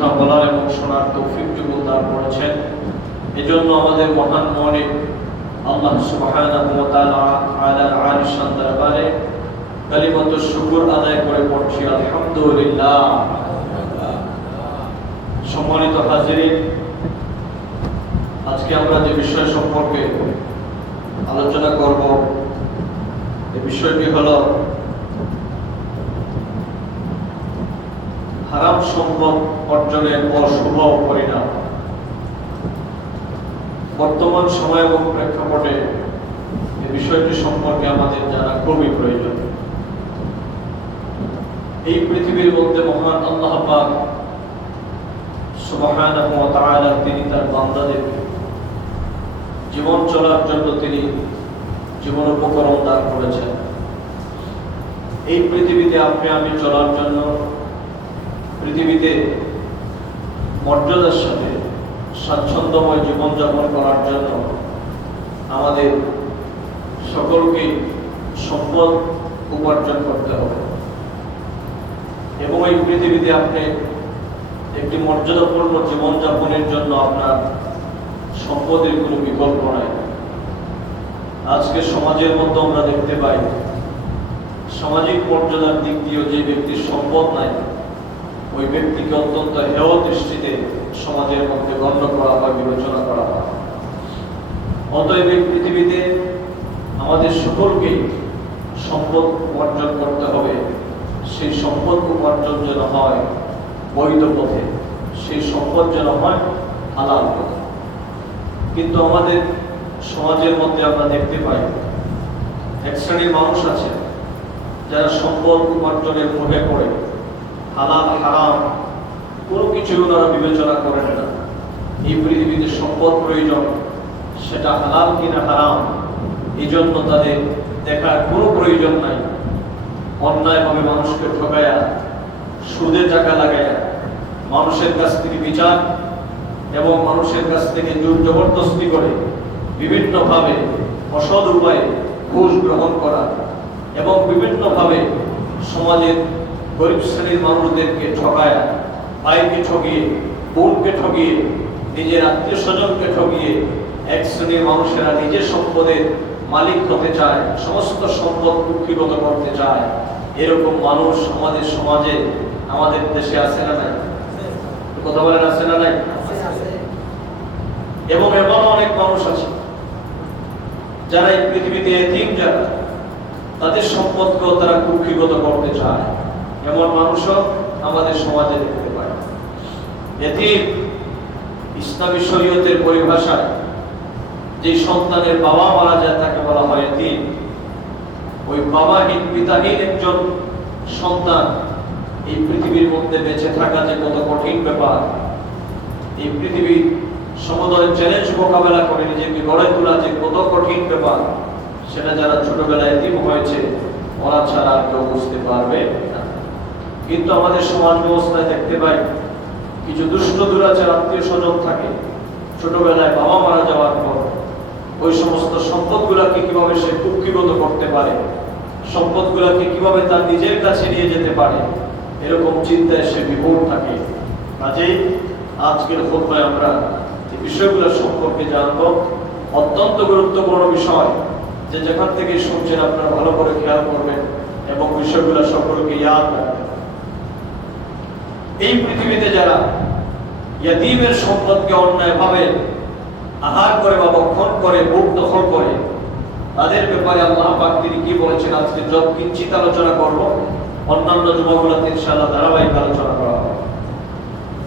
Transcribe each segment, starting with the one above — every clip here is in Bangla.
কথা বলার এবং শোনার তৌফিক তৌফিকটুকু দান করেছেন এজন্য আমাদের মহান মনে আল্লাহ সুবহানাহু ওয়া তাআলা আলার আলিশান দরবারে কালিমাতু শুকর আদায় করে পড়ছি, আলহামদুলিল্লাহ। সম্মানিত হাজিরিন, আজকে আমরা যে বিষয় সম্পর্কে আলোচনা করব এই বিষয়টি হলো হারাম সম্পদ অর্জনের অশুভ পরিণাম। বর্তমান সময় এবং প্রেক্ষাপটে এই বিষয়টি সম্পর্কে আমাদের জানা খুবই প্রয়োজন। এই পৃথিবীর মধ্যে মহান আল্লাহ পাক সুবহানাহু ওয়া তিনি তার বান্দাদের জীবন চলার জন্য তিনি জীবন উপকরণ দান করেছেন। এই পৃথিবীতে আপনি আমি চলার জন্য পৃথিবীতে মর্যাদার সাথে স্বাচ্ছন্দ্যময় জীবনযাপন করার জন্য আমাদের সকলকে সম্পদ উপার্জন করতে হবে। এবং এই পৃথিবীতে আপনি একটি মর্যাদাপূর্ণ জীবনযাপনের জন্য আপনার সম্পদের কোনো বিকল্প নাই। আজকে সমাজের মধ্যে আমরা দেখতে পাই, সামাজিক মর্যাদার দিক দিয়েও যে ব্যক্তির সম্পদ নাই ওই ব্যক্তিকে অত্যন্ত হেয় দৃষ্টিতে সমাজের মধ্যে গণ্য করা বা বিবেচনা করা হয়। অতএব এই পৃথিবীতে আমাদের সকলকে সম্পদ উপার্জন করতে হবে। সেই সম্পদ উপার্জন যেন হয় বৈধ পথে, সেই সম্পদ যেন হয় হালাল পথে। কিন্তু আমাদের সমাজের মধ্যে আমরা দেখতে পাই, এক শ্রেণির মানুষ আছে যারা সম্পদ উপার্জনের মুখে পড়ে। হালাল, হারাম, কোনো কিছু তারা বিবেচনা করেন না। এই পৃথিবীতে সম্পদ প্রয়োজন, সেটা হালাল কিনা হারাম এই জন্য তাদের দেখার কোনো প্রয়োজন নাই। অন্যায়ভাবে মানুষকে ঠকায়া, সুদে টাকা লাগায়া, মানুষের কাছ থেকে বিচার এবং মানুষের কাছ থেকে জোর জবরদস্তি করে বিভিন্নভাবে অসৎ উপায়ে ঘুষ গ্রহণ করা এবং বিভিন্নভাবে সমাজের গরিব শ্রেণির মানুষদেরকে ঠকায় ভাইকে ঠকিয়ে বোনকে ঠকিয়ে নিজের আত্মীয় স্বজনকে ঠকিয়ে এক শ্রেণির মানুষেরা নিজের সম্পদের মালিক হতে চায় সমস্ত সম্পদ কুক্ষিগত করতে চায়। এরকম মানুষ আমাদের সমাজে আমাদের দেশে আছে না নাই? কথা বলেন আছে না নাই? এবং এমন অনেক মানুষ আছে যারা এই পৃথিবীতে এতিম যারা তাদের সম্পদকেও তারা কুক্ষিগত করতে চায়। এমন মানুষও আমাদের সমাজে দেখতে পায়। এতিম ইসলামী শরীয়তের পরিভাষায় যে সন্তানের বাবা মারা যায় তাকে বলা হয় এতিম। ওই বাবাহীন পিতাহীন একজন সন্তান এই পৃথিবীর মধ্যে বেঁচে থাকা যে কত কঠিন ব্যাপার, এই পৃথিবীর সমুদয় চ্যালেঞ্জ মোকাবেলা করে নিজেকে গড়ে তোলা যে কত কঠিন ব্যাপার, সেটা যারা ছোটবেলায় এতিম হয়েছে, ওরা ছাড়া কেউ বুঝতে পারবে না। কিন্তু আমাদের সমাজ ব্যবস্থায় দেখতে পাই কিছু দুষ্ট, দুরাচার আত্মীয় স্বজন থাকে ছোটবেলায় বাবা মারা যাওয়ার পর ওই সমস্ত সম্পদগুলাকে কীভাবে সে কুক্ষিগত করতে পারে, সম্পদগুলাকে কীভাবে তার নিজের কাছে নিয়ে যেতে পারে, এরকম চিন্তায় সে বিভোর থাকে। কাজেই আজকের খোদ্ায় আমরা এই বিষয়গুলো সম্পর্কে জানব। অত্যন্ত গুরুত্বপূর্ণ বিষয় যে যেখান থেকে শুনছেন আপনারা ভালো করে খেয়াল করবেন এবং বিষয়গুলো সকলকে ইয়াদ রাখবেন। এই পৃথিবীতে যারা ইয়াতিমের সম্পদকে অন্যায় ভাবে আহার করে বা বক্ষণ করে, বুক দখল করে, তাদের ব্যাপারে আল্লাহ পাক তিনি কি বলেছেন? আজকে যত কিঞ্চিত আলোচনা করব, অন্যান্য জমাগুলোতে ইনশাআল্লাহ ধারাবাহিক আলোচনা করা হবে।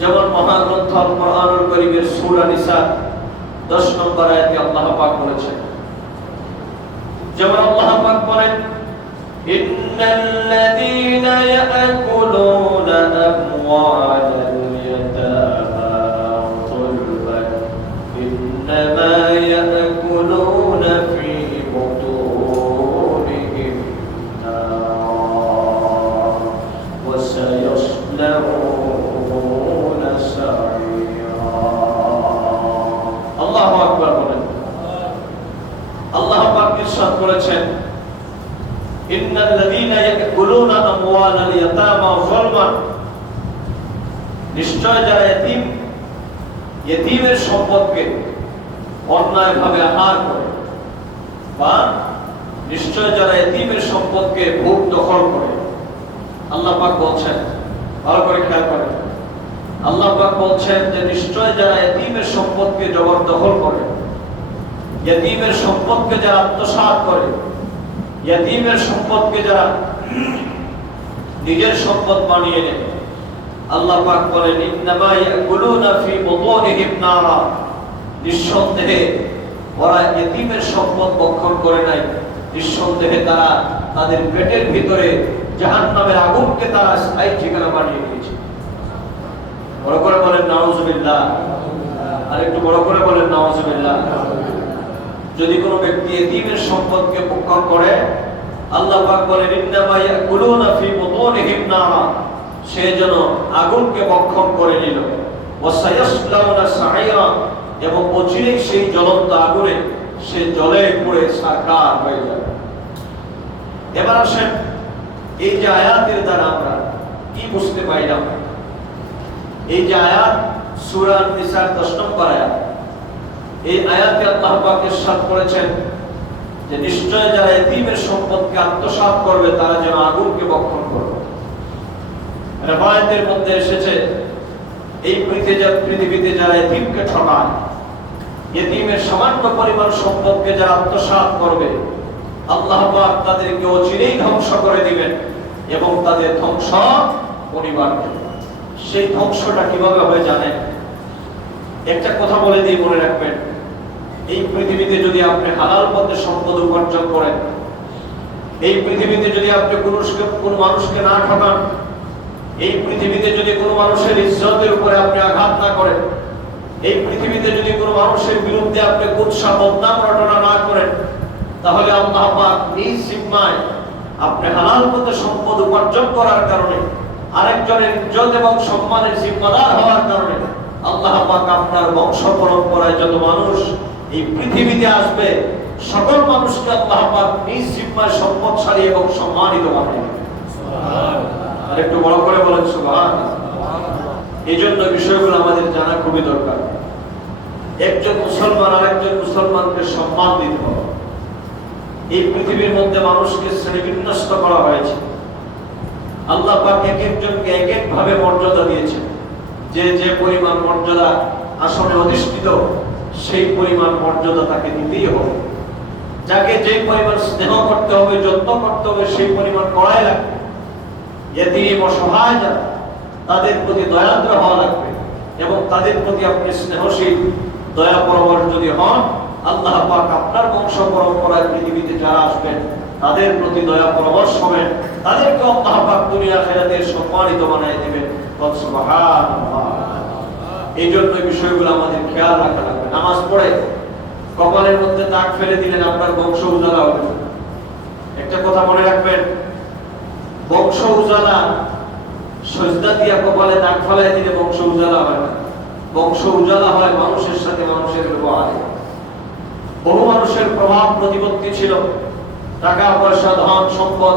যেমন মহাগ্রন্থ আল কোরআনুল করিমের সূরা নিসা 10 নম্বর আয়াতে আল্লাহ পাক বলেছেন। যেমন আল্লাহ পাক বলেন, ইন্নাল্লাযীনা ইয়াকুলুন নিশ্চয় যারা এতিম, এতিমের সম্পদকে অন্যায়ভাবে আহার করে বা নিশ্চয় যারা এতিমের সম্পদকে ভোগ দখল করে, আল্লাহ পাক বলছেন, ভালো করে খেয়াল করেন। আল্লাহ পাক বলছেন যে নিশ্চয় যারা এতিমের সম্পদকে জবরদখল করে ইয়তিমের সম্পদকে যারা আত্মসাৎ করে ইয়তিমের সম্পদকে যারা নিজের সম্পদ বানিয়ে নেয় আল্লাহ পাক বলেন ফি বুতুনিহিম নারা। নিঃসন্দেহে ওরা ইয়তিমের সম্পদ করে নাই। নিঃসন্দেহে তারা তাদের পেটের ভিতরে জাহান্নামের আগুনকে তারা স্থায়ী ঠিকানা বানিয়ে বড় করে বলেন, নাউজুবিল্লাহ। আর একটু বড় করে বলেন, নাউজুবিল্লাহ। যদি কোনো ব্যক্তি এতিমের সম্পদকে ভক্ষণ করে, আল্লাহ পাক বলেন, ইন্নামা ফি বুতুনিহিম নারা। সে যেন আগুনকে ভক্ষণ করে নিল। এবং অচিরেই সেই জ্বলন্ত আগুনে সে জলে সাকার হয়ে যাবে এবার আসেন এই যে আয়াতের দ্বারা আমরা কি বুঝতে পাইলাম? এই যে আয়াত, সূরা নিসার 10 নম্বর আয়াত, এই আয়াতে আল্লাহ পাক ইরশাদ করেছেন যে নিশ্চয় যারা এতিমের সম্পদকে আত্মসাৎ করবে, তারা যেন আগুনকে ভক্ষণ করবে। রেবায়তের মধ্যে এসেছে, এই পৃথিবীতে যারা এতিমকে ঠকায় এতিমের সামান্য পরিমাণ সম্পদকে যারা আত্মসাৎ করবে, আল্লাহ তাদেরকে অচিরেই ধ্বংস করে দিবেন এবং তাদের ধ্বংস পরিবার সেই ধ্বংসটা কীভাবে হবে জানেন? একটা কথা বলে দিয়ে মনে রাখবেন, এই পৃথিবীতে যদি আপনি হালাল পথে সম্পদ উপার্জন করেন, এই পৃথিবীতে যদি আপনি কোন মানুষকে না ঠকান এই পৃথিবীতে যদি কোনো মানুষের ইজ্জতের উপরে আপনি আঘাত না করেন, এই পৃথিবীতে যদি কোনো মানুষের বিরুদ্ধে আপনি কুৎসা বদনাম রটনা না করেন, তাহলে আল্লাহ পাক নিজ জিম্মায় আপনি হালাল পথে সম্পদ উপার্জন করার কারণে, আরেকজনের ইজ্জত এবং সম্মানের জিম্মাদার হওয়ার কারণে আল্লাহ পাক আপনার বংশ পরম্পরায় যত মানুষ এই পৃথিবীতে আসবে, সকল মানুষকে আল্লাহ পাক নিজ জিম্মায় সম্পদশালী এবং সম্মানিত বানাবে আর একটু বড় করে বলেন, সুবহান। এই জন্য বিষয়গুলো আমাদের জানা খুবই দরকার। একজন মুসলমান আর একজন মুসলমানকে সম্মান দিতে হবে। এই পৃথিবীর মধ্যে মানুষকে শ্রেণীবিন্যস্ত করা হয়েছে। আল্লাহ পাক এক একজনকে এক এক ভাবে মর্যাদা দিয়েছে যে যে পরিমাণ মর্যাদা আসনে অধিষ্ঠিত, সেই পরিমাণ মর্যাদা তাকে দিতেই হবে। যাকে যে পরিমাণ স্নেহ করতে হবে, যত্ন করতে হবে, সেই পরিমাণ করাই লাগবে। এতিম অসহায় যারা তাদের প্রতি দয়াদ্র হওয়া লাগবে এবং তাদের প্রতি আপনি স্নেহশীল, দয়া পরবর যদি হন, আল্লাহ পাক আপনার বংশ পরম্পরায় পৃথিবীতে যারা আসবেন, তাদের প্রতি দয়া পরামর্শ হবেন তাদেরকে আল্লাহ পাক দুনিয়া খেরাতে সম্মানিত বানিয়ে দেবেন। এই জন্য বিষয়গুলো আমাদের খেয়াল রাখা লাগবে। নামাজ পড়ে কপালের মধ্যে দাগ ফেলে দিলেন আপনার বংশ উজালা হবে একটা কথা মনে রাখবেন বংশ উজালা সজদা দিয়া কপালে দাগ ফেলাই দিলে বংশ উজালা হয় না। বংশ উজালা হয় মানুষের সাথে মানুষের ব্যবহারে। বহু মানুষের প্রভাব প্রতিপত্তি ছিল। টাকা, পয়সা, ধন, সম্পদ,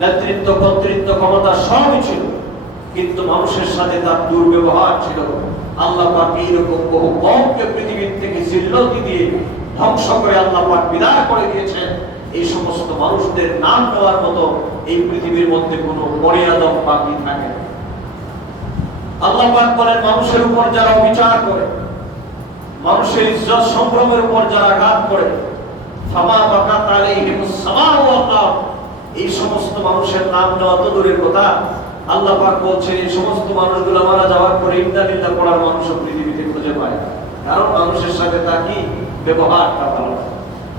নেতৃত্ব, কর্তৃত্ব, ক্ষমতা সবই ছিল। কিন্তু মানুষের সাথে তার দুর্ব্যবহার ছিল। আল্লাহ পাক এইরকম বহু কমকে পৃথিবীর থেকে জিল্লতি দিয়ে ধ্বংস করে আল্লাহ পাক বিদায় করে দিয়েছেন। এই সমস্ত মানুষদের নাম নেওয়ার মতো এই পৃথিবীর মধ্যে কোনো মর্যাদা বাকি থাকে না। আল্লাহ পাক বলেন, মানুষের উপর যারা বিচার করে, মানুষের ইজ্জত সম্ভ্রমের উপর যারা আঘাত করে, ফামা বাকা তালাইহিমুস সামাউ আরদ, এই সমস্ত মানুষের নাম নেওয়া তো দূরের কথা। আল্লাহ পাক বলছেন, এই সমস্ত মানুষগুলো মারা যাওয়ার পরে ইন্দানিল্লাহ পড়ার মানুষও পৃথিবীতে খুঁজে পায় কারণ মানুষের সাথে তা কি ব্যবহারটা ভালো?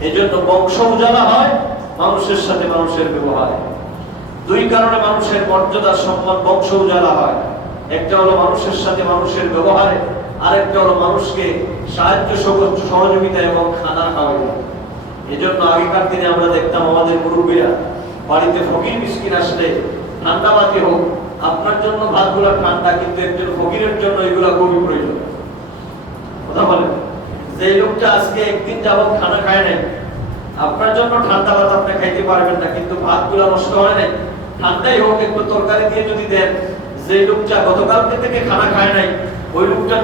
এই জন্য বংশ উজালা হয়, মানুষের সাথে মানুষের ব্যবহারে। দুই কারণে মানুষের মর্যাদা সম্মান বংশ উজালা হয়। একটা হলো মানুষের সাথে মানুষের ব্যবহারে, আরেকটা হলো মানুষকে সাহায্য সহযোগ- সহযোগিতা এবং খানা খাওয়াই এই জন্য আগেকার দিনে আমরা দেখতাম আমাদের মুরব্বীরা, বাড়িতে ফকির মিসকিন আসলে ঠান্ডা বাতি হোক, আপনার জন্য ভাতগুলো ঠান্ডা, কিন্তু একজন ফকিরের জন্য এগুলো খুবই প্রয়োজন। কথা বলেন? যে লোকটা আজকে একদিন যাবত খানা খায় নাই, আপনার জন্য ঠান্ডা ভাত আপনি খাইতে পারবেন না, কিন্তু ভাতগুলো নষ্ট হয় নাই? ঠান্ডাই হোক একটু তরকারি দিয়ে যদি দেন যে লোকটা গতকালকে থেকে খানা খায় নাই, ওই লোকটার